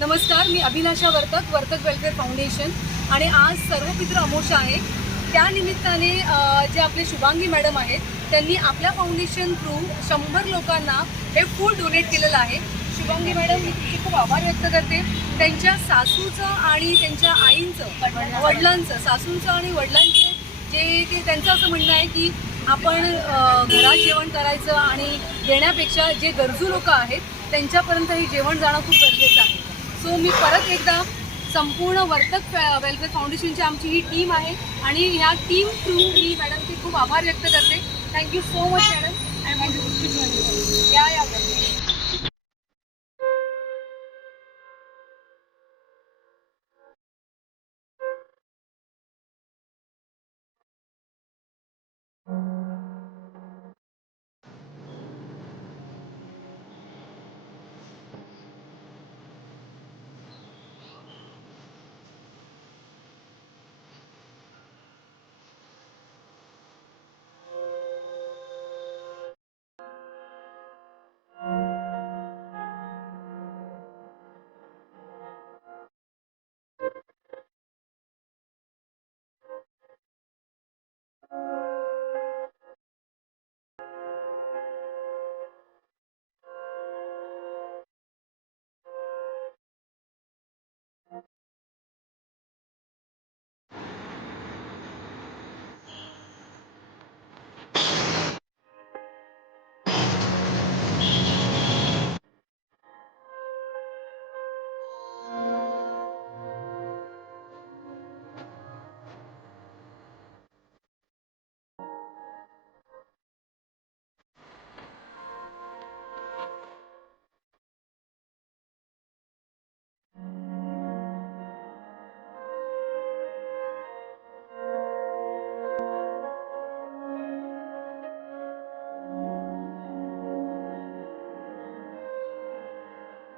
नमस्कार, मी अभिलाषा Vartak, Vartak welfare foundation. आणि आज सर्वपित्र अमावस्या आहे. त्या निमित्ताने जे आपले शुभांगी मॅडम आहेत त्यांनी आपल्या फाउंडेशन थ्रू 100 लोकांना हे फूड डोनेट केलेलं आहे. शुभांगी मॅडम, मी तुमचे खूप आभार व्यक्त करते. त्यांच्या सासूचं आणि त्यांच्या आईंचं, वडिलांचं, सासूंचं आणि वडिलांचे जे ते त्यांचं असं म्हणणं आहे की आपण घरात जेवण करायचं आणि देण्यापेक्षा जे गरजू लोक आहेत त्यांच्यापर्यंत हे जेवण जाणं खूप गरजेचं आहे. सो मी परत एकदा संपूर्ण वर्तक वेलफेअर फाउंडेशनची आमची ही टीम आहे आणि ह्या टीम थ्रू मी मॅडमचे खूप आभार व्यक्त करते. Thank you so much madam. या